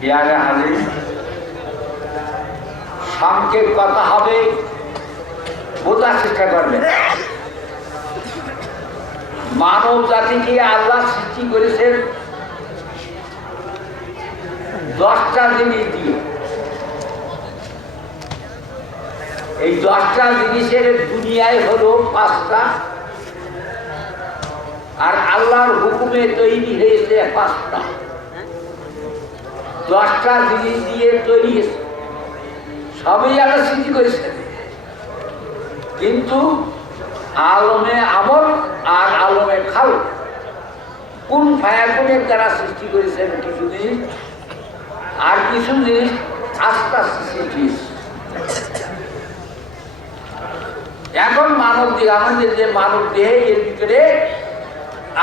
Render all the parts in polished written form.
পেয়ারে হাজির সংক্ষেপ কথা হবে, বোঝার চেষ্টা করবেন। মানব জাতিকে আল্লাহ সৃষ্টি করেছেন 10টা জিনিস দিয়ে। এই 10টা জিনিসের দুনিয়ায় হলো 5টা, আর আল্লাহর হুকুমে তৈরি হয়েছে 5টা। 10টা জিনিস দিয়ে তৈরি হয়েছে, সবই আল্লাহ সৃষ্টি করেছেন। কিন্তু আলমে আমল আর আলমে খাল কোন ফায়াকুনের দ্বারা সৃষ্টি করেছেন কিছু জিনিস, আর কিছু জিনিস আস্তে আস্তে সৃষ্টি হয়েছে। এখন মানব দেহ, আমাদের যে মানব দেহে, এর ভিতরে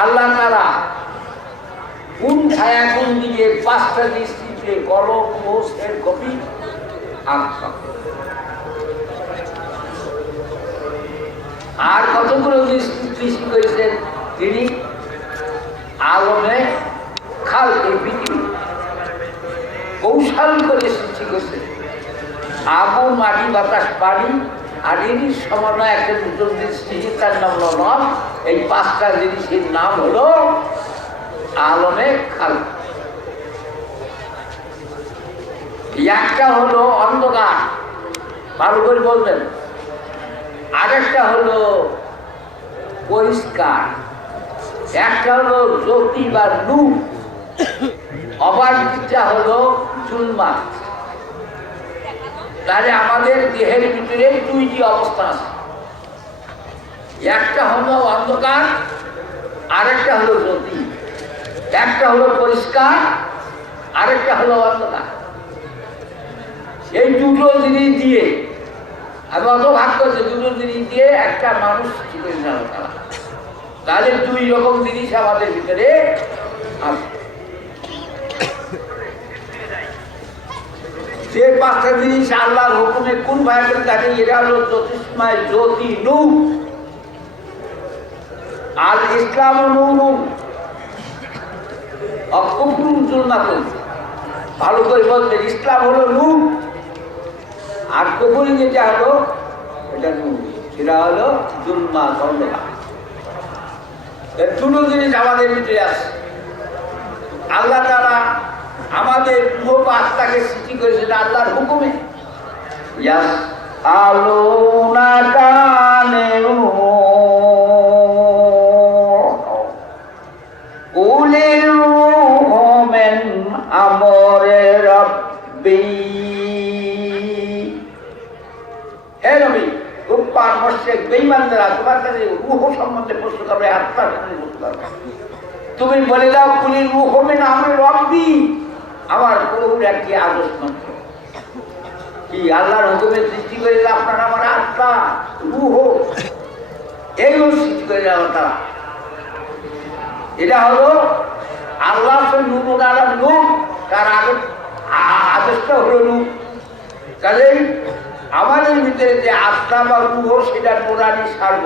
আল্লাহ তাআলা কোন ফায়াকুন দিয়ে 5টা জিনিস সৃষ্টি, কলম, মোষ, এর কপি, আর কতগুলো জিনিস সৃষ্টি করেছেন তিনি আলমে খাল, এই পৃথিবী কৌশল করে সৃষ্টি করেছেন। আগুন, মাটি, বাতাস, পানি, আর এরই সমন্বয় একটা নতুন জিনিস সৃষ্টি, তার নাম হল নব। এই 5টা জিনিসের নাম হলো আলমে খাল। একটা হলো অন্ধকার, ভালো করে বলবেন। আরেকটা হলো পরিষ্কার, একটা হলো জ্যোতি বা নূর, আবার একটা হলো জুলমাত। তাহলে আমাদের দেহের ভিতরে 2টি অবস্থা আছে, একটা হলো অন্ধকার, আরেকটা হলো জ্যোতি। একটা হলো পরিষ্কার, আরেকটা হলো অন্ধকার। এই দুটো জিনিস দিয়ে আমি অত ভাগ করছি, দুটো জিনিস দিয়ে একটা মানুষ সৃষ্টি করে নেওয়া। তাহলে 2 রকম জিনিস আমাদের ভিতরে আছে। যে 5টা জিনিস আল্লাহর হুকুমে কোন ভাইকে থাকে, এরা হলো জ্যোতিষ্ময়, জ্যোতি, নূর। আর ইসলাম নূর, অকুফরুন জুলমাতুন। ভালো করে বলতে, ইসলাম হলো নূর, আর কুফরি যেটা হলো এটা নূর, সেটা হলো জুলমাত, অন্ধকার। এই দুটো জিনিস আমাদের ভিতরে আছে। আল্লাহ তাআলা আমাদের রূহ বা আত্মাকে সৃষ্টি করেছেন আল্লাহর হুকুমে। ইয়াসআলুনাকা আনির রূহ কুলির রূহু মিন আমরি রাব্বি। হে নবী, কুফার, মুশরিক, বেঈমানরা তোমার কাছে রূহ সম্বন্ধে প্রশ্ন করবে, আত্মার সম্বন্ধে প্রশ্ন করবে। তুমি বলে দাও, কুলির রূহু মিন আমরি রাব্বি, আমার প্রভুর একটি আদেশ মাত্র। কি আল্লাহর হুকুমে সৃষ্টি করে আপনার আমার আত্মা, রূহ, এইগুলো সৃষ্টি করে দেওয়া তারা। এটা হলো আল্লাহ নূর, আল্লাহ নূর, তার আদেশটা হলো নূর। কাজেই আমাদের ভিতরে যে আত্মা বা রূহ, সেটা নুরানি সার্ব।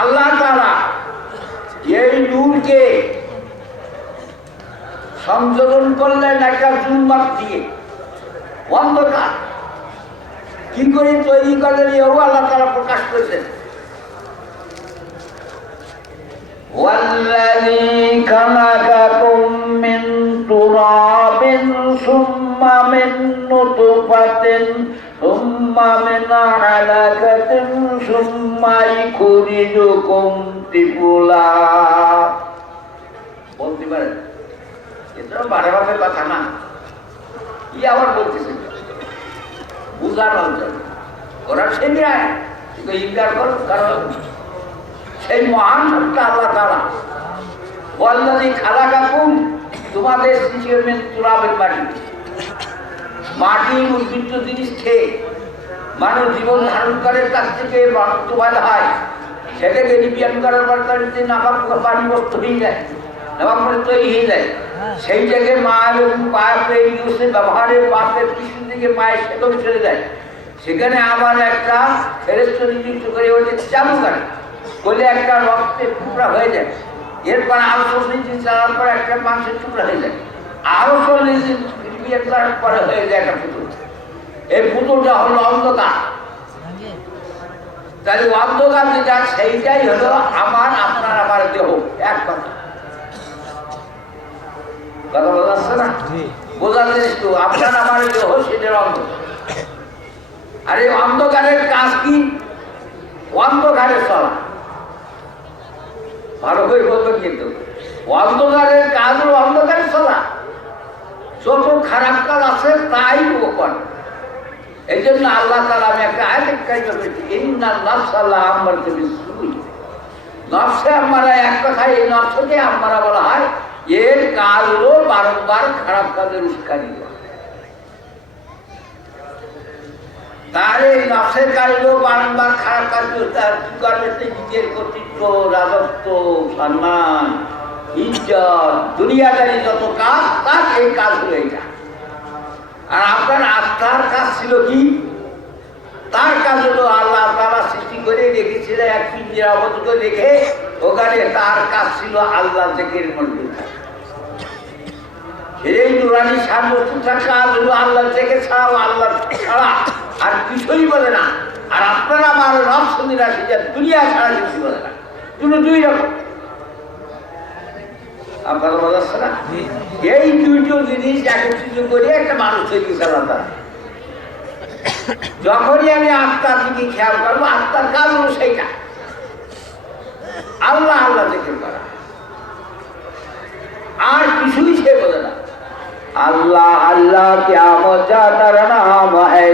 আল্লাহ তাআলা এই নূরকে সংযোজন করলেন একটা জুলমাত দিয়ে, অন্ধকার। কি করে তৈরি করলেন, এও আল্লাহ তাআলা প্রকাশ করেছেন। ওয়াল্লাযী খালাকাকুম মিন তুরাবিন সুম্মা মিন নুতফাতিন সুম্মা মিন আলাকাতিন সুম্মা ইখরিজুকুম তিফলা। বলতে পারেন, এটা বারবার কথা না, কি আবার বলতেছেন, বুঝানোর জন্য। ওরা সেই ইনকার করো, কারণ সেই মহান সত্তা আল্লাহ তাআলা ওয়াল্লাযী খালাকাকুম, তোমাদের সৃষ্টি করবেন তুরাবের মাটি। মাটি উদ্ভিজ্জ জিনিস খেয়ে মানুষ জীবন ধারণ করে, তার থেকে রক্তপাত হয়, সেটাকে রিপিয়ান করার পর তার নাপাক পানি বস্ত হয়ে যায়, নাপাক করে তৈরি হয়ে যায়। সেই জায়গায় মায়ের পায়ে ইউসে ব্যবহারের পাপের কিছু দিকে পায়ে সেটাও চলে যায়। সেখানে আবার একটা ফেরেশতা নিযুক্ত করে ওটা চালু করে, বলে একটা রক্তের টুকরা হয়ে যায়। এরপর আরো 40 দিন চালার পর একটা মাংসের টুকরা হয়ে যায়, আরো 40 দিন বিয়ে করার পরে হয়ে যায় একটা পুতুল। এই পুতুলটা হলো অন্ধকার। তাহলে অন্ধকার যেটা সেইটাই হলো আমার আপনার আমার দেহ। এক কথা কথা বোঝা যাচ্ছে না? বোঝা যায় একটু আপনার আমার দেহ সেটার অন্ধকার। আর এই অন্ধকারের কাজ কি? অন্ধকারে চলা। ভালো করে বলবেন কিন্তু অন্ধকারের কাজ হলো অন্ধকারে চলা। যত খারাপ কাজ আছে তাই ও করে। এই জন্য আল্লাহ তাআলা আমি একটা আয়াত কারিমা পেয়েছি, ইন্নান নাফসাল্লাহ আম্মারাতুম বিসসুই। নফসে আম্মারা এক কথায় এই নফসকে আম্মারা বলা হয়, এর কাজ হলো বারংবার খারাপ কাজের উস্কানি দেওয়া। তার এই নফসের কাজ হলো বারংবার খারাপ কাজ করবে, নিজের কর্তৃত্ব, রাজত্ব, সম্মান, ইজ্জত, দুনিয়াদারি যত কাজ, তার এই কাজ হলো এটা। আর আপনার আত্মার কাজ ছিল কি? তার কাজ হলো আল্লাহ তাআলা সৃষ্টি করে রেখেছিলেন এক পিঞ্জরা আবদ্ধ রেখে, ওখানে তার কাজ ছিল আল্লাহ জিকির মজবুত। এই নুরানি সার্বভৌমতার কাজ হলো আল্লাহ জিকির ছাড়া, আল্লাহ ছাড়া আর কিছুই বলে না। আর আপনারা আমার নফস নিরাশি দুনিয়া ছাড়া কিছু বলে না। দুই রকম। আপনারা বোঝা যাচ্ছে না? এই দুইটো জিনিস একত্রিত করে একটা মানুষ তৈরি করা। যখনই আমি আত্মার দিকে খেয়াল করবো, আত্মার কাজ হলো সেইটা আল্লাহ আল্লাহ জিকির করা, আর কিছুই সে বোঝে না। अल्लाह अल्लाह क्या मौजूदा नाम है,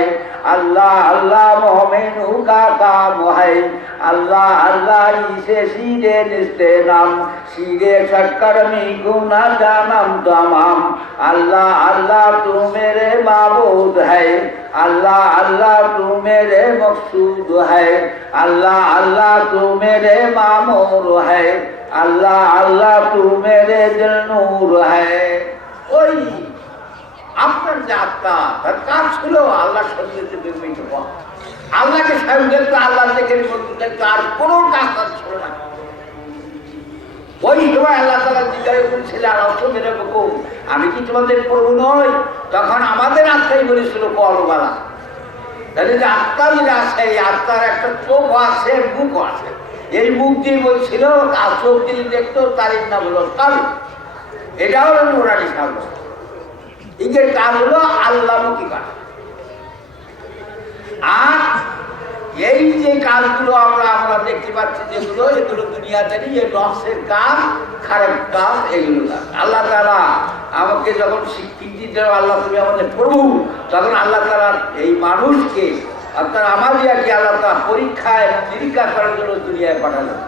अल्लाह अल्लाह मोमिनू का काम है, अल्लाह अल्लाह इसे सीधे निस्ते नाम, सीधे शक्कर में गुना जानम तमाम, अल्लाह अल्लाह तू मेरे माबूद है, अल्लाह अल्लाह तू मेरे मकसूद है, अल्लाह अल्लाह तू मेरे मामूर है, अल्लाह अल्लाह तू मेरे दिल नूर है। ওই আপনার যে আত্মা, তার কাজ ছিল আল্লাহ সন্ন্যাসে বিমিত হওয়া, আল্লাহকে স্বয়ং দেখতো, আল্লাহ দেখে দেখতো, আর কোনো কাজ তার ছিল না। ওই সময় আল্লাহ তাআলা জিজ্ঞাসা করেছিল, আর অর্থ মেরে বকো, আমি কি তোমাদের প্রভু নই? তখন আমাদের আত্মাই বলেছিল কলবালা। তাহলে যে আত্মা যেটা আছে, এই আত্মার একটা চোখ আছে, মুখ আছে। এই মুখ দিয়ে বলছিল, আর চোখ দিয়ে দেখতো, তার নাম হলো কাল। এটা হলো নুরানি সাধন। এর কাজ হলো আল্লাহমুখী কাজ। আর এই যে কাজগুলো আমরা দেখতে পাচ্ছি, যেগুলো এগুলো দুনিয়াদারি, এই নফসের কাজ, খারাপ কাজ, এগুলো কাজ। আল্লাহ তাআলা আমাকে যখন স্বীকৃতি দিল, আল্লাহ তুমি আমাদের প্রভু, তখন আল্লাহ তাআলা এই মানুষকে, আপনার আমাদিয়াকে আল্লাহ তাআলা পরীক্ষায় নিরীক্ষা করার জন্য দুনিয়ায় পাঠালেন।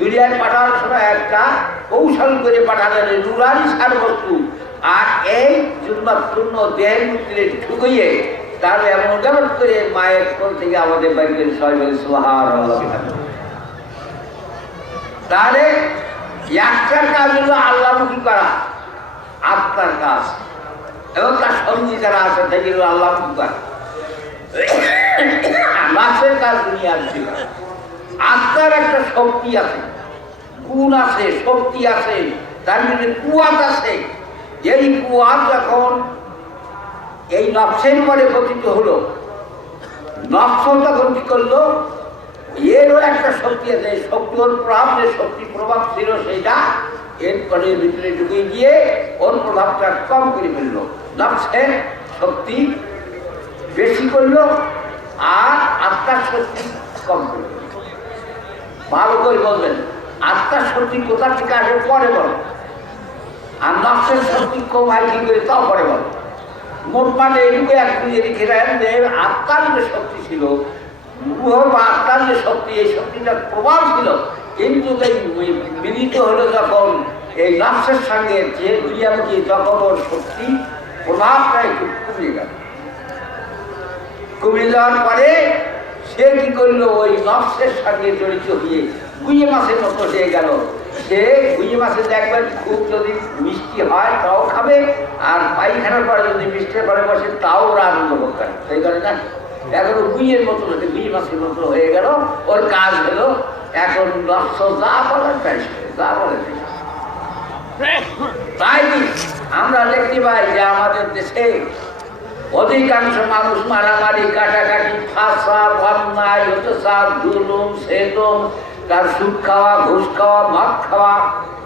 দুনিয়ায় পাঠানোর সময় একটা কৌশল করে পাঠালেন, নুরানি সার বস্তু আর এই জুম্মাপূর্ণ দেহের ভিতরে ঢুকিয়ে তার এমন যেমন করে মায়ের কোল থেকে আমাদের বাড়ি করে সবাই বলে সুবহানাল্লাহ। তাহলে একটার কাজ হলো আল্লাহমুখী করা, আত্মার কাজ, এবং তার সঙ্গী যারা আছে তাদের আল্লাহমুখী করা। নাচের কাজ দুনিয়ার ছিল। আত্মার একটা শক্তি আছে, গুণ আছে, শক্তি আছে, তার মধ্যে কুয়াত আছে। এই কুয়াত যখন এই নফসের পরে পতিত হলো, নফস তখন কি করলো, এরও একটা শক্তি আছে, এই শক্তি ওর প্রভাব, যে শক্তি প্রভাব ছিল সেইটা এরপরে ভিতরে ঢুকে গিয়ে ওর প্রভাবটা কম করে ফেললো। নফসের শক্তি বেশি করলো আর আত্মার শক্তি কম করলো। ভালো করে বলবেন, আত্মার শক্তি কোথা থেকে আসে পরে বলো, আর নফসের শক্তি কমায় কি করে তাও পরে বলো। মোট মানে এইটুকু একটু রেখে রাখেন যে আত্মার যে শক্তি ছিল, বা আত্মার যে শক্তি, এই শক্তিটার প্রভাব ছিল, কিন্তু মিলিত হলো যখন এই নফসের সঙ্গে যে দুনিয়ামুখী, তখন ওর শক্তি প্রভাবটা একটু কমিয়ে গেল। কমিয়ে যাওয়ার পরে সে কি করলো, ওই নফসের সঙ্গে জড়িত হয়ে গুইয়ে মাছের মতো হয়ে গেল। সে গুইয়ে মাছে দেখবেন খুব যদি মিষ্টি হয় তাও খাবে, আর পায়খানার পরে যদি মিষ্টির পরে বসে তাও ওরা আনন্দ ভোগ করে। সেই করে না, এখন গুইয়ের মতো হতে গুইয়ে মাছের মতো হয়ে গেল। ওর কাজ হলো এখন নফস যা বলে তাই, যা বলে তাই আমরা দেখতে পাই যে আমাদের দেশে অধিকাংশ মানুষ মারামারি, কাটাকাটি, ফাঁসা, অন্যায়, অত্যাচার, জুলুম, সেদম, তার সুদ খাওয়া, ঘুষ খাওয়া, মদ খাওয়া,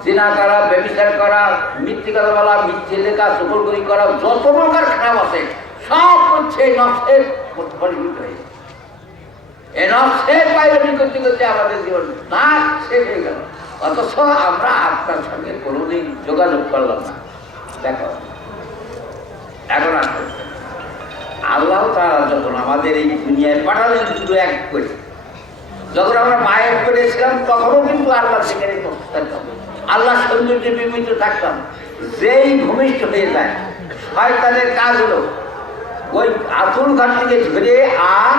জিনা করা, ব্যভিচার করা, মিথ্যে কথা বলা, মিথ্যে লেখা, চুপরগরি করা, যত প্রকার খারাপ আছে সব হচ্ছে নফসের পরিণত হয়েছে। এই নফসের পায়রানি করতে করতে আমাদের জীবন না শেষ হয়ে গেল, অথচ আমরা আপনার সঙ্গে কোনোদিন যোগাযোগ করলাম না। দেখো এখন আসলে আল্লাহ তাআলা যখন আমাদের এই দুনিয়ায় পাঠালেন শুধু এক করে, যখন আমরা মায়ের করেছিলাম তখনও কিন্তু আল্লাহ সেখানে থাকতাম, আল্লাহ সৌন্দর্যে বিমিত থাকতাম। যেই ভূমিষ্ঠ হয়ে যায় শয়তানের কাজ হলো ওই আতুল ঘর থেকে ধরে আর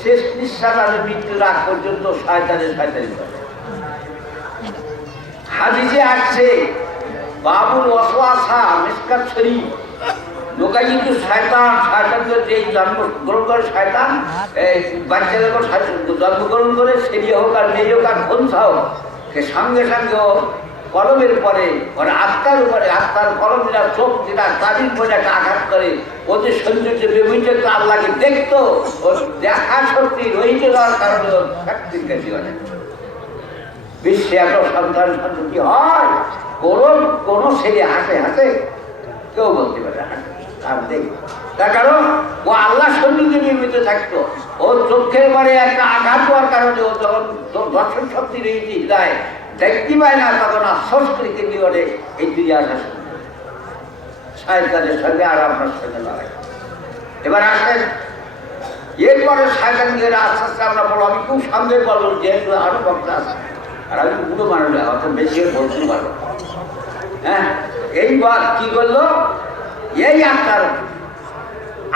শেষ নিঃশ্বাস আর মৃত্যুর আগ পর্যন্ত শয়তানি করে। হাদিসে আসছে বাবুল ওয়াসওয়াসা মিসকাত শরীফ লোকাই কিন্তু শয়তান যেই জন্মগ্রহণ করে, শয়তান বাচ্চা যখন জন্মগ্রহণ করে সেটি হোক আর মেয়ে হোক আর খোঁজা হোক, সঙ্গে সঙ্গে কলমের পরে ওরা আত্মার উপরে, আত্মার কলম যেটা চোখ যেটা তাদের পরে একটা আঘাত করে, ওদের সৌন্দর্য বিভিন্ন আল্লাহকে দেখতো, ওর দেখা শক্তি রহিত যাওয়ার কারণে ওর শক্তির কাছে অনেক বিশ্বে এত সন্তান সন্ততি হয়, কোনো ছেলে হাসে হাসে কেউ বলতে পারে তার কারণ ও আল্লাহ সন্নিধি নির্মিত থাকতো। ওর চোখের পরে একটা আঘাত হওয়ার কারণে ও যখন দর্শন শক্তি রয়েছে যায় দেখতে পায় না, তখন আশ্বাস করে কেন্দ্র করে এই দুই আসা শয়তানের সঙ্গে আর আপনার সঙ্গে লড়াই। এবার আসেন এরপরে শয়তান গিয়ে আস্তে আস্তে আমরা বলো, আমি খুব সন্দেহ বলবো যেহেতু আরো বক্তা আছে আর আমি পুরো মানুষ অত বেশি বলতে পারবো। হ্যাঁ, এইবার কি করলো এই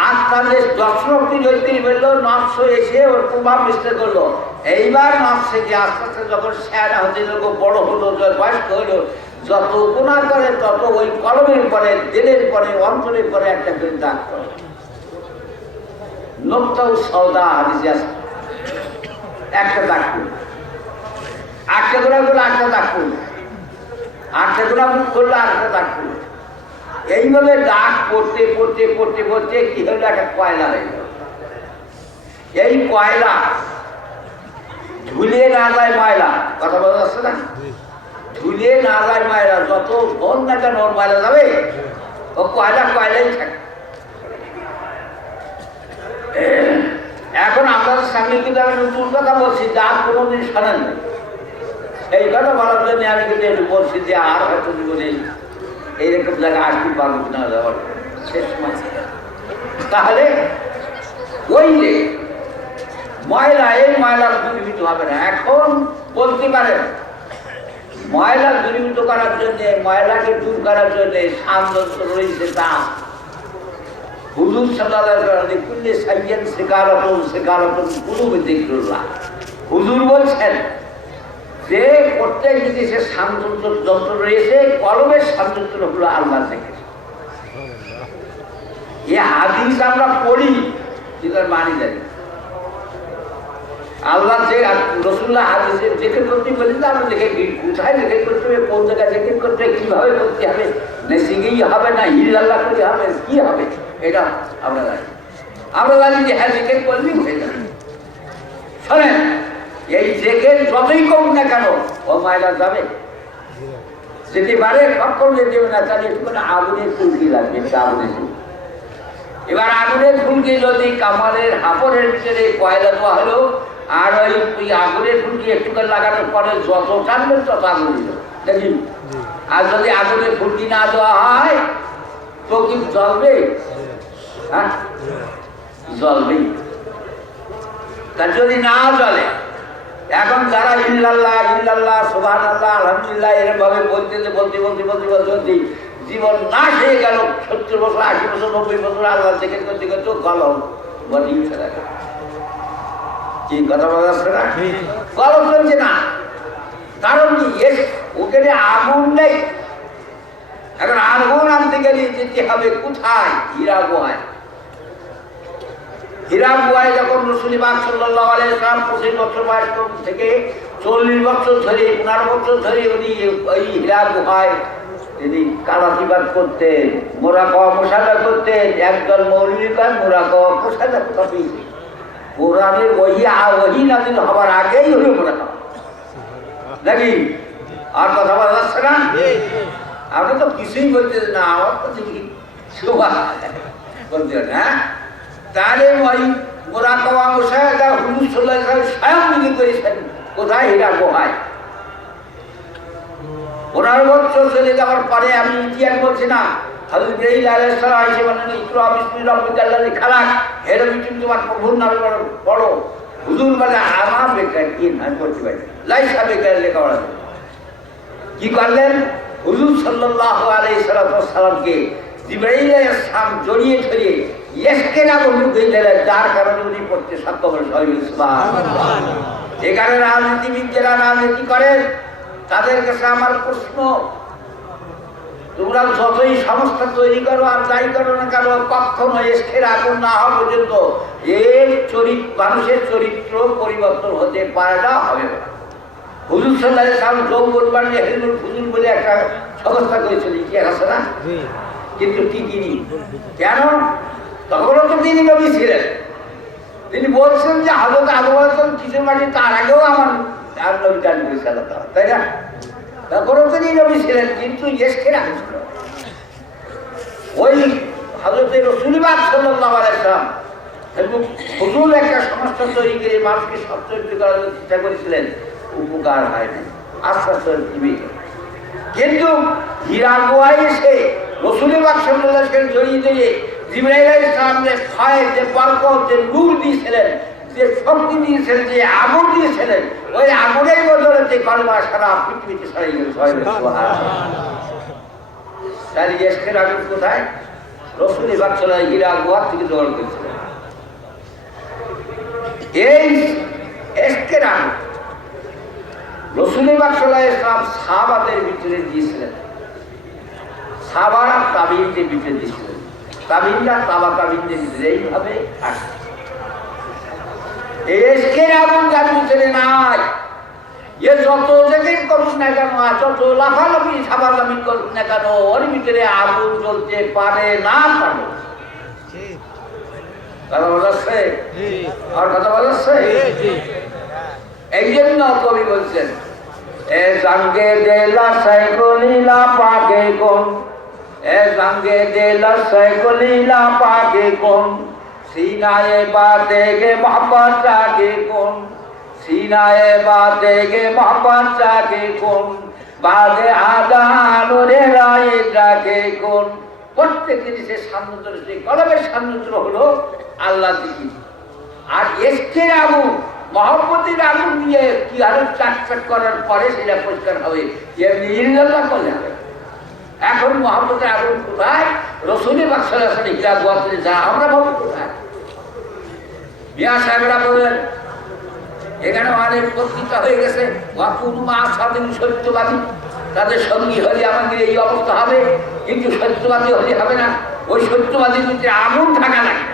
আত্মাদের দর্শনটি জৈত্রী বললো, নফস এসে ওর প্রভাব বিস্তার করলো। এইবার নফসে যে আস্তে আস্তে যখন শেয়ারা হতে লোক বড় হলো, বয়স্ক হলো, যত গুণা করে তত ওই কলমের পরে, দিলের পরে, অন্তরের পরে একটা করে দাগ করে। নোকতাও সওদা হাদিসে আছে, একটা দাগ করল, আটটা গোড়া করলে আটটা দাগ করল, আটটা গোড়া করলে আটটা দাগ করল। এইভাবে দাগ পড়তে পড়তে পড়তে পড়তে কি হলো, একটা কয়লা হয়ে গেল। এই কয়লা ঝুলিয়ে না যায় ময়লা, কথা বলা যাচ্ছে না, ঝুলিয়ে না যায় ময়লা, যত বন না কেন ওর ময়লা যাবে, ও কয়লাই থাকে। এখন আপনাদের সামনে কিন্তু আমি নতুন কথা বলছি, যার কোনোদিন শোনেন না, এই কথা বলার জন্য আমি কিন্তু একটু বলছি যে আর হয়তো জীবনে এইরকম জায়গায় আসতে পারবো না যাওয়ার শেষ সময়। তাহলে ওই যে ময়লা, এই ময়লা দূরীভূত হবে না। এখন বলতে পারেন ময়লা দূরীভূত করার জন্য, ময়লাকে দূর করার জন্য সামযন্ত্র রয়েছে। তা হুজুর সাল্লাল্লাহু আলাইহি কুল্লি সাইয়্যিন সিকারাতুন কুলুবি যিকরুল্লাহ, হুজুর বলছেন যে প্রত্যেক জিনিসের যন্ত্র রয়েছে, কলমের যন্ত্র হলো আল্লাহ থেকে। এই হাদিস আমরা পড়ি কিন্তু মানি জানি। আল্লাহ যে রাসূলুল্লাহ হাদিসে জিকির করতে বলেন, আমরা দেখে কোথায় জিকির করতে হবে, কোন জায়গায় জিকির করতে হবে, কিভাবে করতে হবে, নেসিগেই হবে না ইল্লাল্লাহ করতে হবে, কি হবে, এটা আমরা জানি। আমরা জানি যে হ্যাঁ জিকির করলেই হয়ে যাবে। শোনেন, এই জিকির যতই কম না কেন ও ময়লা যাবে, যেতে পারে, কখন যেতে না, তাহলে একটু আগুনের ফুলকি লাগবে, আগুনের ফুল। এবার আগুনের ফুলকি যদি কামালের হাপড়ের ভিতরে কয়লা দেওয়া হলো, আর ওই আগুনের ফুলকি একটু করে লাগানোর পরে যত টানবেন তত আগুন দিল, দেখি। আর যদি আগুনের ফুলকি না দেওয়া হয় তো কি জ্বলবে? হ্যাঁ, জ্বলবেই। তার যদি না জ্বলে, এখন যারা ইল্লাল্লাহ ইল্লাল্লাহ সুবহানাল্লাহ আলহামদুলিল্লাহ এরকম ভাবে বলতে বলতে জীবন নাশ হয়ে গেল, 70 বছর 80 বছর 90 বছর আল্লাহ থেকে করতে করতে কলম বলি ফেলা গেল। কি কথা বলা যাচ্ছে না, কলম চলছে না। কারণ কি, ওখানে আগুন নেই। এখন আগুন আনতে গেলে যেতে হবে কোথায়? হীরা গুহায়। হীরা গুহায় যখন রাসূল পাক সাল্লাল্লাহু আলাইহি ওয়াসাল্লাম 25 বছর বয়স থেকে 40 বছর ধরে 15 বছর ধরে উনি ওই হীরা গুহায় তিনি কালাতিবাদ করতেন, মোরা কওয়া মোশাদা করতেন, একদল মৌলবী পান মোরা কওয়া মোশাদা কপি কোরআনের ওহি নাযিল হবার আগেই হলো মোরা কওয়া নাকি? আর কথা বলা যাচ্ছে না? আপনি তো কিছুই বলতেন না, আমার তো দেখি শোভা বলতেন। হ্যাঁ, তাহলে ওই মোরা কওয়া মোশাদা হুজুর সাল্লাল্লাহু আলাইহি ওয়াসাল্লাম স্বয়ং নিজে করেছেন। কোথায়? হীরা গুহায়। 15 বছর চলে যাওয়ার পরে, আমি ইতিহাস বলছি না, হযরত ইব্রাহিম আলাইহিস সালাম এসে বলেন ইকরা বিসমি রাব্বিকাল্লাযী খালাক, হে নবী তুমি তোমার প্রভুর নামে পড়ো। হুজুর বলে আমার বেকার কি না করতে পারি, লাইসা বেকার লেখাপড়া। কি করলেন? হুজুর সাল্লাল্লাহু আলাইহি সাল্লামকে জিবরাইল আলাইহিস সালাম জড়িয়ে ধরে ইশকের আগুন ঢুকিয়ে দিলেন, যার কারণে উনি পড়তে সক্ষম হলেন। সুবহানাল্লাহ। এখানে রাজনীতিবিদ যারা রাজনীতি করেন তাদের কাছে আমার প্রশ্ন, তোমরা যতই সংস্থা তৈরি করো আর যাই করো না কেন, কখনো এশকের আগুন না হওয়া পর্যন্ত এর মানুষের চরিত্র পরিবর্তন হতে পারে না, হবে না। হুজুর সাল্লাল্লাহু আলাইহি ওয়াসাল্লাম যৌবন বাণী হিলমুল ফুজুল বলে একটা সংস্থা করেছিল, ইতিহাস আছে না? কিন্তু টিকিনি কেন? তখনও তো তিনি নবী ছিলেন। তিনি বলছেন যে হযরত আদম আলাইহিস সালাম কিসের মাটি, তার আগেও আমার আর নবী গান করেছে আল্লাহ তাআলা, তাই না? তখনও তিনি নবী ছিলেন, কিন্তু এশকের আগুন ছিল। ওই হযরত রাসূলুল্লাহ সাল্লাল্লাহু আলাইহি ওয়াসাল্লাম এবং হুজুর একটা সংস্থা তৈরি করে মানুষকে সচেতন করার চেষ্টা করেছিলেন, উপকার হয় না, আস্তে আস্তে দিবে। কিন্তু হীরা গুহায় এসে রাসূলুল্লাহ সাল্লাল্লাহু আলাইহি ওয়াসাল্লাম জড়িয়ে দিয়ে জিবরাইল আলাইহিস সালামকে খায় যে বরকত, যে নূর দিয়েছিলেন, যে শক্তি দিয়েছিলেন, যে আগুন দিয়েছিলেন, ওই আগুনের বদলে কলমা সারা পৃথিবীতে ছড়িয়ে গেল। সুবহানাল্লাহ। তাহলে এশকের আগুন কোথায়? রাসূলুল্লাহ সাল্লাল্লাহু আলাইহি ওয়াসাল্লাম হীরা গুহা থেকে জোগাড় করেছিলেন। এই এশকের আগুন রাসূলুল্লাহ সাল্লাল্লাহু আলাইহি ওয়াসাল্লাম সাহাবাদের ভিতরে দিয়েছিলেন, সাহাবারা তাবিঈনদের ভিতরে দিয়েছিলেন, তাবিঈনরা তাবা তাবিঈনদের ভিতরে এইভাবে আসে। এশকের আগুন যার ভিতরে নাই, এ যত জায়গায় করুন না কেন, যত লাফালাফি সাবালাফি করুন না কেন, ওর ভিতরে আগুন জ্বলতে পারে না। পারে কথা বলাচ্ছে? আর কথা বলাচ্ছে? এই জন্য কবি বলছেন এ সঙ্গে দেলা সাইকলিলা পাকে কোন, এ সঙ্গে দেলা সাইকলিলা পাকে কোন, सीनाए बातें के मोहब्बत जाके कौन, सीनाए बातें के मोहब्बत जाके कौन, बादे आदान रे राय जाके कौन। प्रत्येक जिनिসের সান্নিধ্য, সেই কলমের সান্নিধ্য হলো আল্লাহ জিকির। আর এশকের আগুন, মহব্বতের আগুন দিয়ে কি আরো চাকচাক করার পরে সেটা পরিষ্কার হবে, এমনি ইল্লাল্লাহ করলে হবে। এখন মহব্বতের আগুন কোথায়? রাসূলুল্লাহ সাল্লাল্লাহু আলাইহি ওয়াসাল্লাম হীরা গুহাতে যা আমরা ভাবো কোথায়? মিয়া সাহেবরা বলেন এখানে অনেক বক্তৃতা হয়ে গেছে, ওয়াকুমা সাদিন সত্যবাদী, তাদের সঙ্গী হলে আমাদের এই অবস্থা হবে, কিন্তু সত্যবাদী হলে হবে না, ওই সত্যবাদীর ভিতরে আগুন থাকা লাগে।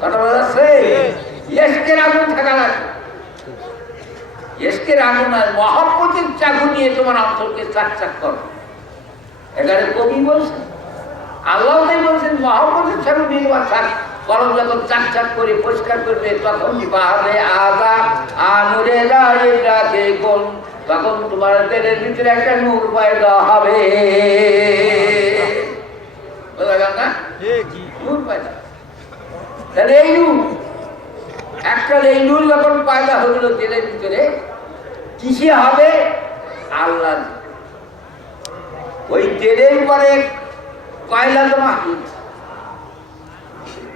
কথা বলা যাচ্ছে? এশকের আগুন থাকা লাগে। এশকের আগুন আর মহব্বতের চাকু নিয়ে তোমার অন্তরকে চাকচাক করো। এখানে কবি বলছেন, আল্লাহ তাই বলছেন মহব্বতের চাকু নিয়ে তোমার কলম যখন চাকচাক করে পরিষ্কার করবে, তখন বাহারে আজা আনুরে রাগে কোন, তখন তোমার দেহের ভিতরে একটা নূর পয়দা হবে। বোঝা গেল না? নূর পয়দা। তাহলে এই নূর একটা, এই নূর যখন পয়দা হলো দেহের ভিতরে, কিসে হবে? আল্লাহ। ওই দেহের পরে কয়লা জমা হয়েছে,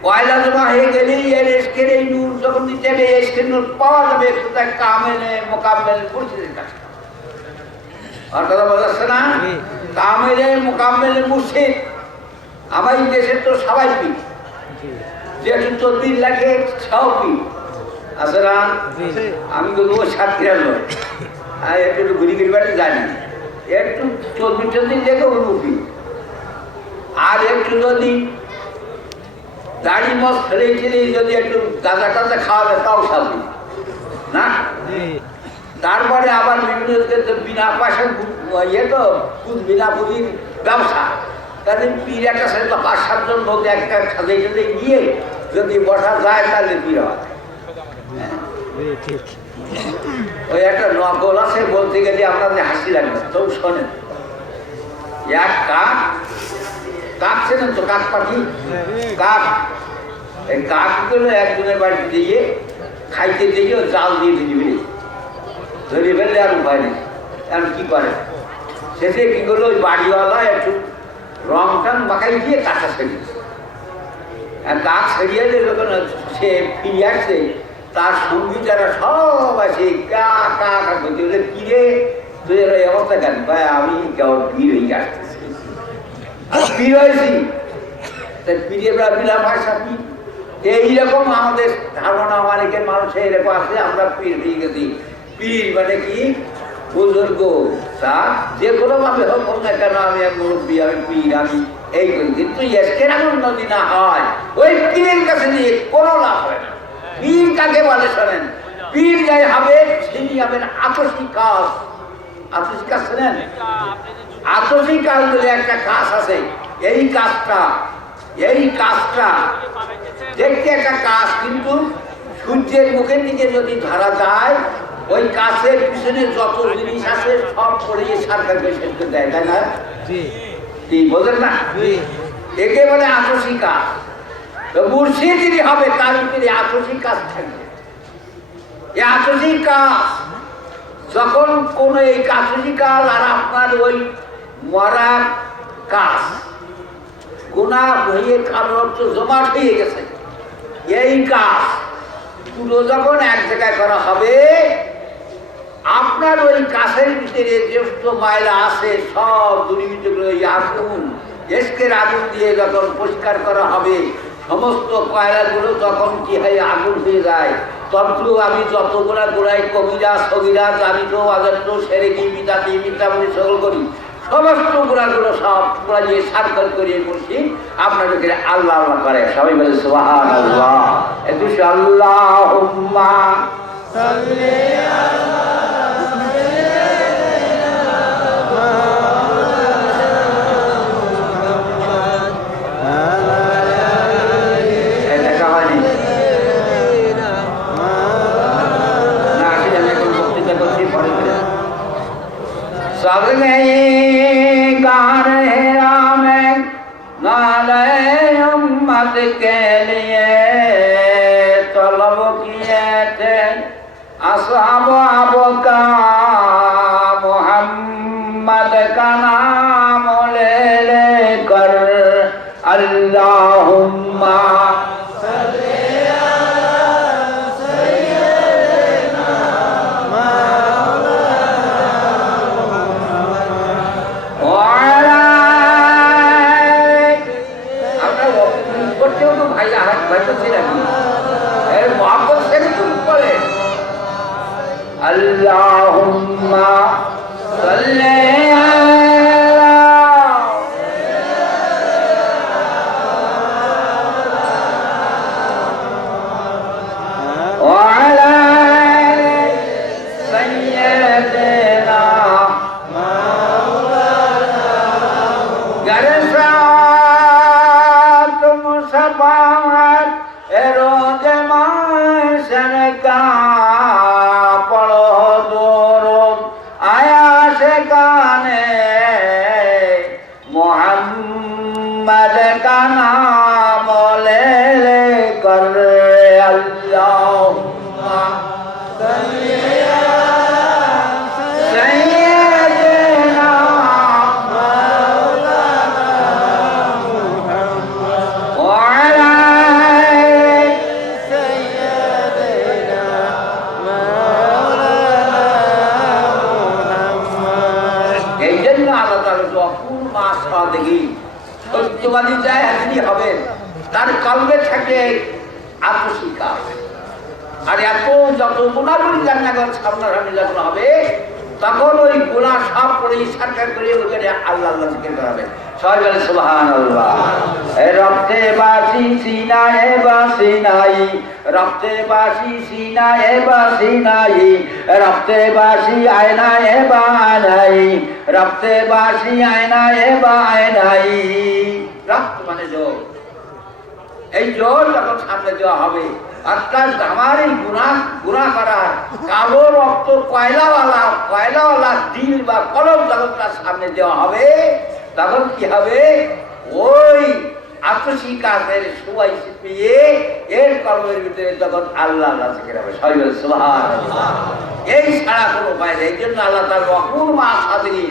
কয়লা জমা হয়ে গেলেই এর এশকের এই নূর যখন দিতে হবে, এশকের নূর পাওয়া যাবে কোথায়? কামেলে মোকাম্মেল মুর্শিদের কাছে। আর কথা বলাচ্ছে না? কামেলে মোকাম্মেল মুর্শিদ। আমার এই দেশের তো সবাই পীর, যেহেতু তদবির লাগে সব পীর আছে না? আমি তো তোমার সাতক্ষীরার নয়, আর একটু ঘুরি ঘুরি বাড়ি জানি, একটু তদবির টদবির দেখে উন্নতি, আর একটু যদি দাড়ি মাছ ফেলে ঠেলে যদি একটু গাঁজা টাজা খাওয়া যায় তাও সাথে না। তারপরে আবার বিভিন্ন বিনা পয়সা ইয়ে তো বিনা পুঁজির ব্যবসা। তাহলে পীর একটা সাথে ৫-৭ জন লোক একটা সাথে সাথে গিয়ে যদি বসা যায় তাহলে পীর হয়। ওই একটা নকল আছে, বলতে গেলে আপনাদের হাসি লাগবে, তো শোনেন। এক কাক, কাক ছিলেন তো, কাক পাখি, কাক, এই কাকগুলো একজনের বাড়িতে দিয়ে খাইতে দিয়ে জাল দিয়ে দিবি, ধরে ফেললে আর উপায় নেই। এখন কি করে, শেষে কি করলো, ওই বাড়িওয়ালা একটু রং টাং মাখাই দিয়ে কাকা ছেড়িয়েছে। আর কাক ছেড়িয়ে যখন সে ফিরে আসছে, তার সঙ্গী যারা সব আছে কা কা কা করতে বলে, কিরে তুই এই অবস্থা কেন? ভাই আমি কেমন পীর হয়ে আসতেছি, পীর হয়েছি। পীরের বিলাম ভাষা কি এইরকম আমাদের ধারণা, অনেকের মানুষের এরকম আছে, আমরা পীর হয়ে গেছি। পীর মানে কি, বুজুর্গ, তা যে কোনো ভাবে হোক না কেন, আমি এক মুরব্বী, আমি পীর, আমি এই করি। কিন্তু এসকের আনন্দ যদি না হয়, ওই পীরের কাছে নিয়ে কোনো লাভ হয় না। পীর কাকে বলে শোনেন, পীর যাই হবে তিনি হবেন আতসী কাজ। আতসী কাজ শোনেন, আতসী কাজ বলে একটা কাজ আছে। এই কাজটা দেখতে একটা কাজ, কিন্তু সূর্যের মুখের দিকে যদি ধরা যায়, ওই কাছের পিছনে যত জিনিস আছে সব পড়িয়ে সরকার শেষ করে দেয়, তাই না? কি বোঝেন না? একে বলে আতসী কাজ। মুর্শিদ যদি হবে তার ভিতরে আতসী কাজ থাকবে। এই আতসী কাজ যখন কোন এই আতসী কাজ আর আপনার ওই মরা কাজ গুনাহ হয়ে কারোর অর্থ জমাট হয়ে গেছে, এই কাজ পুরো যখন এক জায়গায় করা হবে, আপনার ওই কাছের ভিতরে যেসব ময়লা আছে সব দূরীভূত করে ওই আগুন, এসকের আগুন দিয়ে যখন পরিষ্কার করা হবে, সমস্ত কয়লাগুলো যখন কি হয় আগুন হয়ে যায়, তন্ত্র আমি যতগুলা গোড়াই কবিরা সবিরা জানি তো আদর্শ সেরে কি মিটাতি মিটামনি সকল করি, সমস্ত গুণাগুলো সব পুরাইয়ে সার্কল করিয়ে বলছি আপনাদেরকে আল্লাহ আল্লাহ করে। সবাই বলে সুবহানাল্লাহ। একটু আল্লাহুম্মা সাল্লি আলা सब गए गान राम नाले उम्मत के लिए तलब किए थे असहाब का मोहम्मद का नाम ले लेकर अल्लाहुम्मा अल्लाहुम्मा सल्ली अला सय्यदना गरसा तुम सबात रोज माशन का मोहम्मद का नाम ले लेकर अल्लाहुम्मा सल्ली अला सय्यदना मौलाना मुहम्मद व अला सय्यदना मौलाना मुहम्मद। এই জন্য আল্লাহ তাআলা যখন মাসা দেখি সত্যবাদী যায় আপনি হবেন, তার কলবে থাকে আত্মস্বীকার। আর এত যত গুণাবলী জান্নাতের সামনাসামনি যখন হবে, তখন ওই গুনাহ সব করে সারকার করে ওখানে আল্লাহ আল্লাহ জিকির করাবে। সবাই বলে সুবহানাল্লাহ। রক্তে বাসি সিনায় বাসি নাই, রক্তে বাসি সিনায় বাসি নাই, রক্তে বাসি আয়নায় বানাই, রক্তে বাসি আয়নায় বানাই। রক্ত মানে জোর, এই জোর যখন সামনে দেওয়া হবে, অর্থাৎ আমার এই গুনাহ করার কালো রক্ত কয়লাওয়ালা দিল বা কলম যখন তার সামনে দেওয়া হবে, তখন কি হবে? ওই আতশী কাজের সবাই পেয়ে এর কলমের ভিতরে তখন আল্লাহ আল্লাহ জিকির হবে। সবাই বলে সুবহানাল্লাহ। এই ছাড়া কোনো উপায় নেই। এই জন্য আল্লাহ তার রকুল মা সাদরি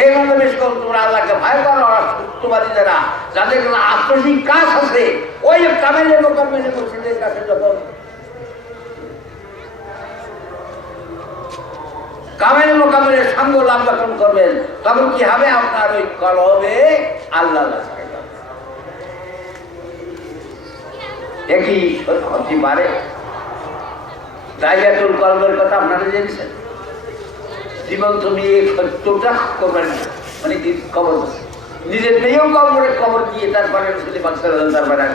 এইভাবে বেশ করে তোমরা আল্লাহকে ভয় করো। ওরা সত্যবাদী যারা, যাদের কোনো আতশী কাজ আছে, ওই কামেলের মোকামেলের মুর্শিদের কাছে যখন কামেল মোকামেলের সঙ্গ লাভ যখন করবেন, তখন কি হবে? আপনার ওই কলবে আল্লাহ আল্লাহ জিকির হবে। একই হতে পারে। দাইয়াতুল কলবের কথা আপনারা জেনেছেন। জীবন্ত মেয়ে সত্যটা করবেন না, মানে কি কবর নিজের মেয়েও কবর দিয়ে তারপরে তারপরে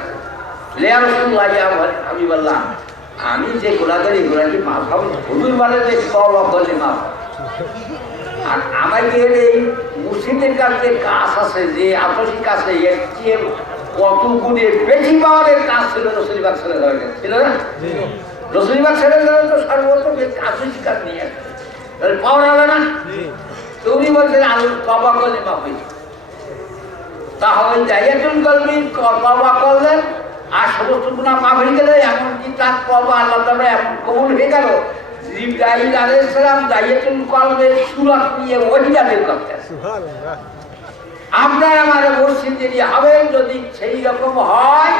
লেয়ার আমি বললাম আমি যে গোলাগারি গোলাটি মাফ হবে হুজুর মানে যে কবা বলে মাফ। আর আমাকে এই মুর্শিদের কাছে কাজ আছে, যে আতশী কাছে এর চেয়ে কত গুণে বেশি পাওয়ারের কাজ ছিল রসুলিবাগ ছেড়ে দেওয়া ছিল না? রসুলিবাগ ছেড়ে দেওয়া তো সর্বপ্রথম আতশী কাজ নিয়ে আসবে, পাওয়ার হবে না? তুমি বলছেন আলু কবা করলে মাফ হয়েছে, তাহলে দাইয়াতুল কলবি কবা করলেন আর সমস্ত গুনাহ মাফ হয়ে গেলে, এমনকি তার কবা আল্লাহ তাআলা এমন কবুল হয়ে গেল। জিবরাইল আলাইহিস সালাম দাইয়াতুল কলবের সূরত নিয়ে ওহী করতেন। আপনার আমার মুর্শিদ যদি হবেন, যদি সেই রকম হয়,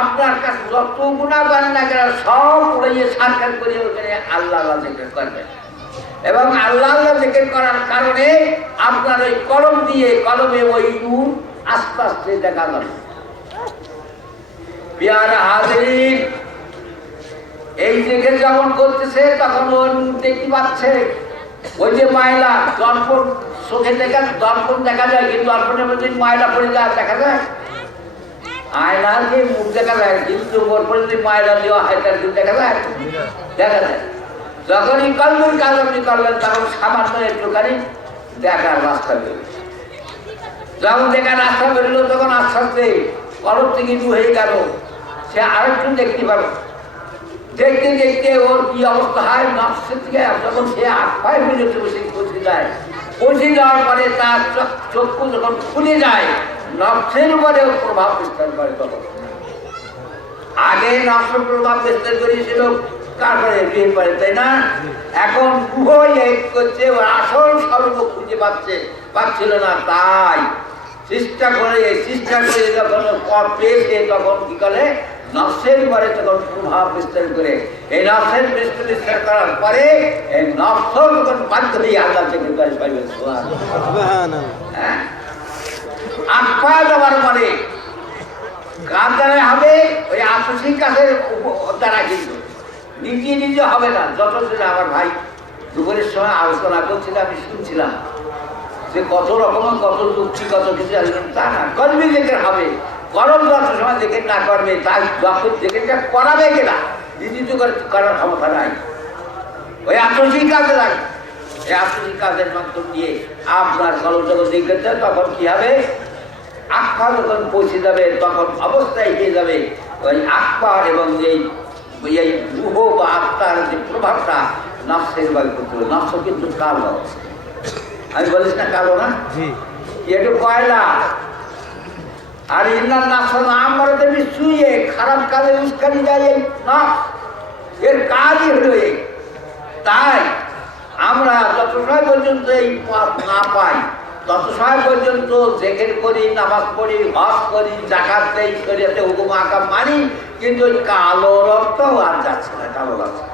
আপনার কাছে যত গুনাহ জানেন না কেন সব পড়িয়ে সারকার করে ওখানে আল্লাহ আল্লাহ জিকির করবেন। এবং আল্লাহ আল্লাহ জিকির করার কারণে আপনার ওই কলম দিয়ে কলমে ওই নূর আস্তে আস্তে দেখা যাবে। প্রিয়ারা হাজিরিন, এই জিকির যখন করতেছে তখন ওই নূর দেখতে পাচ্ছে। ওই যে ময়লা দর্পণ চোখে দর্পণ দেখা যায়, কিন্তু দর্পণের মধ্যে ময়লা পড়ে যায় দেখা যায়? আয়নার যে মুখ দেখা যায়, কিন্তু ওর পরে যদি ময়লা দেওয়া হয় তার কিন্তু দেখা যায়? দেখা যায়। যখনই কলমের কাজ আপনি করলেন তখন সামান্য একটুখানি দেখার রাস্তা বেরোল। যখন দেখার রাস্তা বেরোলো তখন আস্তে আস্তে কলম থেকে দু হয়ে গেল, সে আরেকটু দেখতে পারো। দেখতে দেখতে ওর কি অবস্থা হয়, নফসের থেকে যখন সে 8-5 মিনিট পৌঁছে যায়, পৌঁছে যাওয়ার পরে তার চক্ষু যখন খুলে যায়, নফসের উপরেও প্রভাব বিস্তার করে। তখন আগে নফসের প্রভাব বিস্তার করেছিল তারপরে বিয়ে পারে, তাই না? এখন উভয় এক করছে, ওর আসল স্বরূপ খুঁজে পাচ্ছিল না, তাই চেষ্টা করে যখন পেয়েছে তখন কি করে নফসের উপরে তখন প্রভাব বিস্তার করে। এই নফসের বিস্তার করার পরে এই নফস তখন বাধ্য হয়ে আল্লাহ থেকে পাইবে। আত্মা দেওয়ার পরে কার দ্বারা হবে? ওই আতশী কাজের দ্বারা, কিন্তু নিজে হবে না। যত আমার ভাই দুপুরের সময় আলোচনা করছিল, আমি শুনছিলাম যে কত রকমের কত যুক্তি কত কিছু আসবেন, তা না, কলবি জিকির হবে। গরম যত সময় জিকির না করবে তাই যখন জিকিরটা করাবে কিনা নিজে তো করার ক্ষমতা নাই। ওই আতশী কাজে লাগে, এই আতশী কাজের মাধ্যম দিয়ে আপনার কলম যখন জিকির দেয় তখন কি হবে? আত্মা যখন পৌঁছে যাবে তখন অবস্থায় হয়ে যাবে ওই আত্মা এবং এই রূহ বা আত্মার যে প্রভাবটা নফসের বাড়ি করতে হবে। নফস কিন্তু কালো, আমি বলিস না কালো না, একটু কয়লা। আর ইন্নার নফস আমারতে শুয়ে খারাপ কাজে উস্কানি যায় এই নফস, এর কাজই হলো এই। তাই আমরা যত সময় পর্যন্ত এই পথ না পাই তত সময় পর্যন্ত জিকির করি, নামাজ পড়ি, হজ করি, যাকাত দেই, শরীয়তে হুকুম আহকাম মানি, কিন্তু ওই কালো রক্ত আর যাচ্ছে না, কালো লাগছে,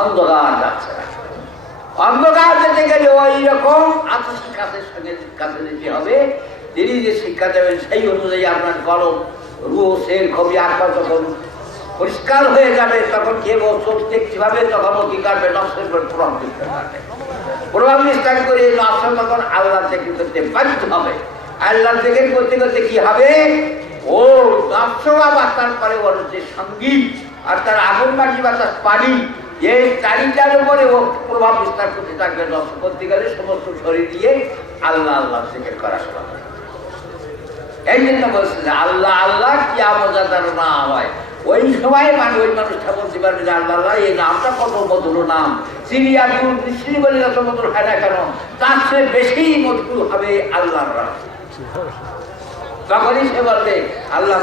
অন্ধকার যাচ্ছে না। অন্ধকার যেতে গেলে ওই রকম আতশী কাজের সঙ্গে কাছে যেতে হবে। তিনি যে শিক্ষা দেবেন সেই অনুযায়ী আপনার কলম রূহ সের কবি আত্মা যখন পরিষ্কার হয়ে যাবে তখন কে চোখ দেখতে পাবে, তখন ও কি কাটবে নফসের প্রভাব দেখতে পারবে। প্রভাব বিস্তার করে নফস তখন আল্লাহ থেকে করতে বাধ্য হবে। আল্লাহ থেকে করতে করতে কি হবে, ও নফস আবার তারপরে ওর যে সঙ্গীত আর তার আগুন মাটি বাতাস পানি, এই চারিটার উপরে ও প্রভাব বিস্তার করতে থাকবে। নফস করতে গেলে সমস্ত শরীর দিয়ে আল্লাহ আল্লাহ থেকে করা শুরু হবে। এই জন্য বলছে যে আল্লাহ আল্লাহ কিয়ামত যেন না হয়, ওই সময় ওই মানুষটা বলতে পারবে যে আল্লাহ আল্লাহ এই নামটা কত মধুর নাম, সিরিয়া দুর মিশ্রি বলে যত মধুর হয় না কেন, তার চেয়ে বেশি মধুর হবে আল্লাহর নাম। তখনই সে বলবে আল্লাহ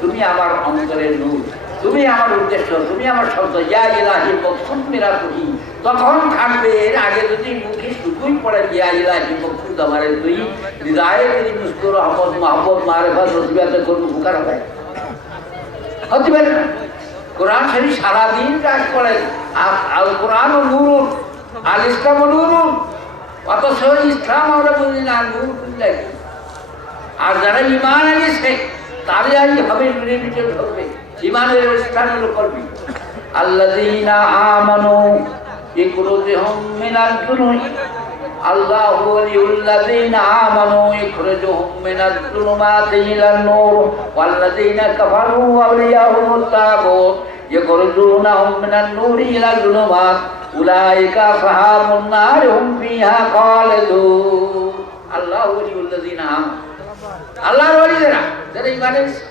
তুমি আমার অন্তরের নূর, তুমি আমার উদ্দেশ্য, তুমি আমার শব্দ, ইয়া ইলাহি মকসুদ মেরা তুই। তখন থাকবে, এর আগে যদি মুখে শুধুই পড়ে ইয়া ইলাহি মকসুদ আমারে তুই, হৃদয়ে যদি মুস্কুর রহমত মোহাম্মদ মারেফত রসিবাতে কোনো উপকার হয়, হতে পারে না। কোরআন শরীফ সারাদিন কাজ করেন, আল কোরআন ও নূরুন আল ইসলাম ও নূরুন, অথচ ইসলাম আমরা বুঝি না, নূর বুঝলে। আর যারা ইমান এনেছে তারাই হবে নূরের ভিতরে ঢুকবে, ইমানের স্থানের করবি। আল্লাযীনা আমানু ইখরুজুহুম মিনাল যুনুব, আল্লাহু ওয়ালিউল্লাযীনা আমানু ইখরুজুহুম মিনাল যুনুমাতি ইলান নূর, ওয়াল্লাযীনা কাফারু আওলিয়াহুমুত তাগুত ইখরুজুনাহুম মিনান নূরি ইলাল যুনুমাত উলাইকা আসহাবুন নার হুম ফিহা খালিদুন। আল্লাহু ওয়ালিউল্লাযীনা আমানু, আল্লাহর ওলিরা যারা ঈমান এনেছে,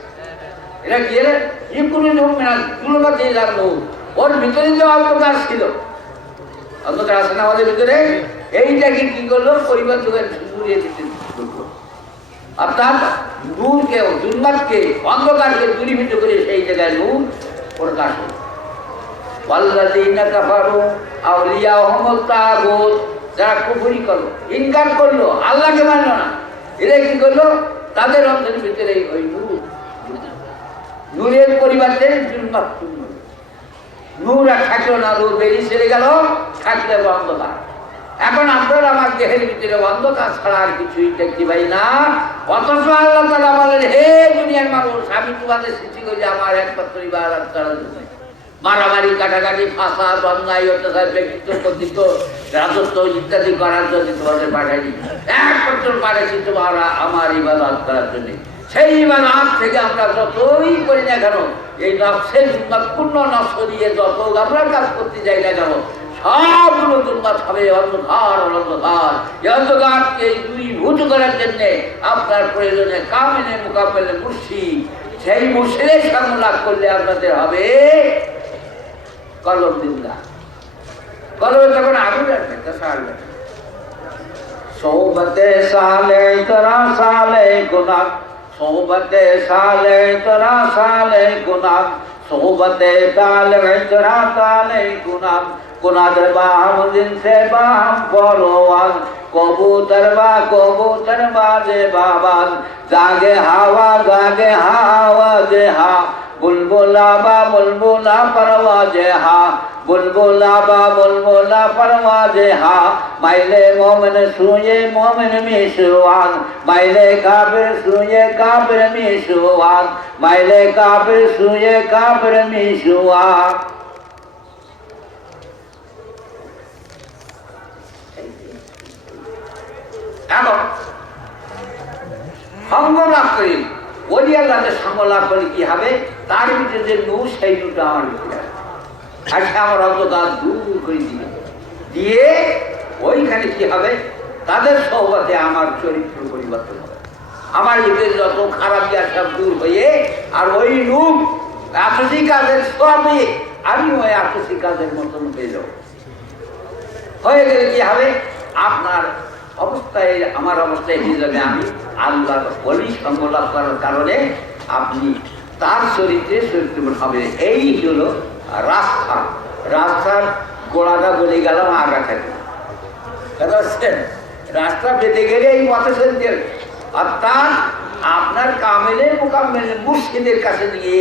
এরা কি এরা ইখরুজুহুম মিনাল যুনুমাতি ইলান নূর, ওর ভিতরে যে অন্ধকার ছিল, অন্ধকার আছে না আমাদের ভিতরে, এইটাকে কি করলো, পরিবার যোগের দূরে দিতে, অর্থাৎ নূরকে জুলমাতকে অন্ধকারকে দূরীভূত করে সেই জায়গায় নূর প্রকাশ হলো। ওয়াল্লাযীনা কাফারু আওলিয়াহুমুত তাগুত, যারা কুফরি করলো, ইনকার করলো, আল্লাহকে মানল না, এরা কি করলো, তাদের অন্তরের ভিতরে ওই নূরের পরিবর্তে জুলমাত, নূর আর থাকলো না, নূর বেরিয়ে চলে গেল, থাকলে অন্ধকার। এখন আপনার আমার দেহের ভিতরে অন্ধকার ছাড়া আর কিছুই দেখতে পাই না, অথচ আল্লাহ তাআলা বলেন, হে দুনিয়ার মানুষ, আমি তোমাদের সৃষ্টি করি আমার একমাত্র ইবাদত করার জন্য। মারামারি, কাটাকাটি, ফাসাদ, অন্যায়, অত্যাচার, ব্যক্তিত্ব, কর্তৃত্ব, রাজত্ব ইত্যাদি করার জন্য তোমাদের পাঠাইনি, একমাত্র পাঠাইছি তোমরা আমার ইবাদত করার জন্য। সেই ইবাদত থেকে আমরা যতই করি না কেন, এই নফসের পূর্ণ নফস দিয়ে যত আমরা কাজ করতে যাই না কেন, সবগুলো জুলমাত হবে, অন্ধকার অন্ধকার। এই অন্ধকারকে দূরীভূত করার জন্যে আপনার প্রয়োজনে কামিলে মুকাবিলে মুর্শিদ, সেই মুর্শিদের সঙ্গ লাভ করলে আপনাদের হবে কলম দিল্লাহ। কলমে তখন আগুন আসবে, আসবে সোহবতে সালে তরা সালে গুনাহ, সোহবতে সালে তরা সালে গুনাহ, সোহবতে তালে তরা তালে গুনাহ, গুনাহের বাহাম দিন সে বাহাম পরওয়াজ, কবুতর বাজে বাবাজ, জাগে হাওয়া যে হা, বুলবুলা পরওয়াজে হা, বুলবুলা পরওয়াজে হা, মাইলে মোমেন সুয়ে মোমেন মিশওয়ান, মাইলে কাফির সুয়ে কাফির মিশওয়ান, মাইলে কাফির সুয়ে কাফির মিশওয়ান। এখন সঙ্গ লাভ করি, ওলি আল্লাহদের সঙ্গ লাভ করে কি হবে, তার ভিতরে যে নূর, সেই নূরটা আমার ভিতরে আসে, আমার অন্ধকার দূর করে দিয়ে ওইখানে কি হবে, তাদের সহবাতে আমার চরিত্র পরিবর্তন হবে, আমার ভিতরে যত খারাপ সব দূর হয়ে, আর ওই নূর আতসী কাজের সবে আমি ওই আতসী কাজের মতন হয়ে যাব। হয়ে গেলে কি হবে, আপনার অবস্থায় আমার অবস্থায় হিসাবে আমি আল্লাহ বলি সঙ্গ লাভ করার কারণে আপনি তার চরিত্র হবে। এই হলো রাস্তা, রাস্তার গোড়াটা বলে গেলাম আগা থাকে, রাস্তা বেঁধে গেলে এই পথে চলতে, অর্থাৎ আপনার কামেলে মোকামেলে মুর্শিদের কাছে নিয়ে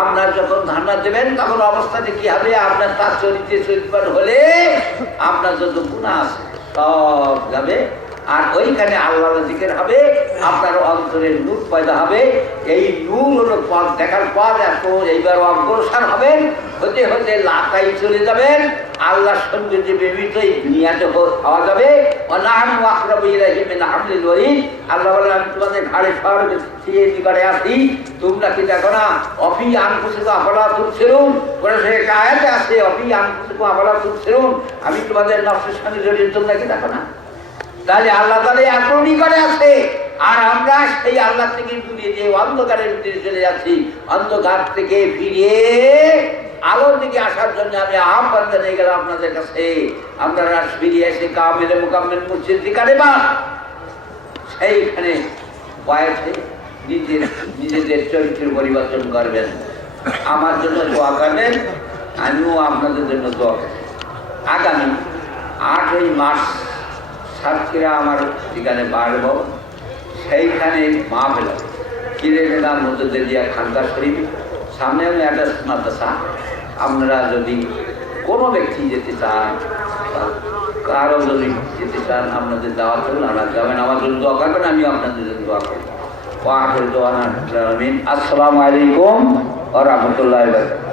আপনার যখন ধারণা দেবেন, তখন অবস্থাতে কি হবে, আপনার তার চরিত্রে চরিত্র হলে আপনার যত গুনাহ আছে সব যাবে, আর ওইখানে আল্লাহর জিকির হবে, আপনার অন্তরের নূর পয়দা হবে। এই নূর হলো পথ দেখার পথ। এত এইবার অগ্রসর হবেন, হতে হতে লাকাই চলে যাবেন, আল্লাহর সঙ্গে যে বেবিত এই দুনিয়াতে হওয়া যাবে। আল্লাহ বলেন আমি তোমাদের ঘাড়ে স্বর্গে দিয়ে নিকটে আসি, তোমরা কি দেখো না? অফি আনফুসিকুম আফালা তুবসিরুন, করে সে একটা আয়াতে আছে অফি আনফুসিকুম আফালা তুবসিরুন, আমি তোমাদের নফসের সঙ্গে জড়িত, তোমরা কি দেখো না? তাহলে আল্লাহ তাহলে এত নিকটে আছে, আর আমরা সেই আল্লাহ থেকে দূরে যে অন্ধকারের ভিতরে চলে যাচ্ছি। অন্ধকার থেকে ফিরিয়ে আলোর দিকে আসার জন্য আমি আহ্বান জানিয়ে গেলাম আপনাদের কাছে। আপনারা ফিরিয়ে এসে কামেল মুকাম্মেল মুর্শিদ দিকারে বা সেইখানে বয়সে নিজেদের চরিত্রের পরিবর্তন করবেন। আমার জন্য দোয়া করবেন, আমিও আপনাদের জন্য দোয়া করব। আগামী 8ই মার্চ সাতক্ষীরা আমার ঠিকানে বাড়ব, সেইখানে মাহফিল কিরেনা মজুদ্দিয়া খানকা শরীফ, সামনেও অ্যাড্রেস মাদ্রাসা। আপনারা যদি কোনো ব্যক্তি যেতে চান, কারো যদি যেতে চান, আপনাদের দাওয়াত করুন, আপনারা যাবেন, আমার জন্য দোয়া করবেন, আমিও আপনাদের জন্য দোয়া করব। আসসালামু আলাইকুম ওয়া রাহমাতুল্লাহি ওয়া বারাকাতুহু।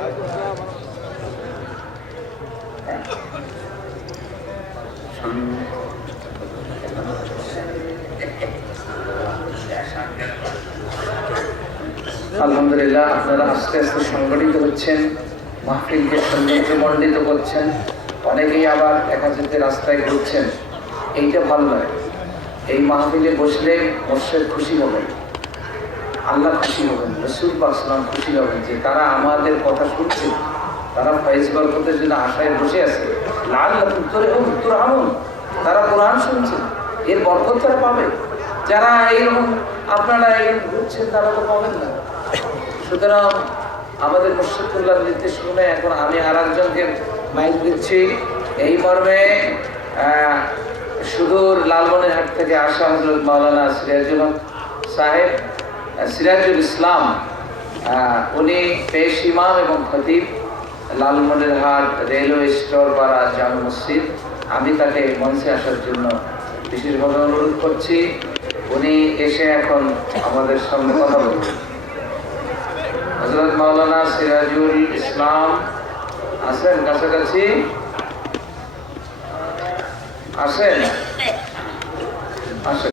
আলহামদুলিল্লাহ, আপনারা আস্তে আস্তে সংগঠিত হচ্ছেন, মাহফিলকে সৌন্দর্যমণ্ডিত করছেন, অনেকেই আবার দেখা যেতে রাস্তায় ঘুরছেন। এইটা ভালো নয়। এই মাহফিলে বসলে মোর্শেদ খুশি হবেন, আল্লাহ খুশি হবেন, রাসূল পাক সাল্লাল্লাহু আলাইহি ওয়াসাল্লাম খুশি হবেন যে তারা আমাদের কথা শুনছে, তারা ফয়েজ বরকতের জন্য আশায় বসে আছে। লাআল্লাকুম তুরহামুন, তারা কোরআন শুনছে, এর বরকত তারা পাবে। যারা এইরকম আপনারা এইরকম ঘুরছেন তারা তো পাবেন না। সুতরাং আমাদের মুর্শিদুল্লাহর নির্দেশ শুনে এখন আমি আর একজনকে মাইক দিচ্ছি। এই মর্মে সুদূর লালমনিরহাট থেকে আসা হযরত মাওলানা সিরাজুল হক সাহেব, সিরাজুল ইসলাম, উনি পেশ ইমাম এবং খতিব লালমনিরহাট রেলওয়ে স্টোর পাড়া জামে মসজিদ। আমি তাকে মঞ্চে আসার জন্য বিশেষভাবে অনুরোধ করছি। উনি এসে এখন আমাদের সঙ্গে কথা বলবেন। হযরত মাওলানা সিরাজুল ইসলাম আছেন কাছাকাছি? আসেন, আসেন।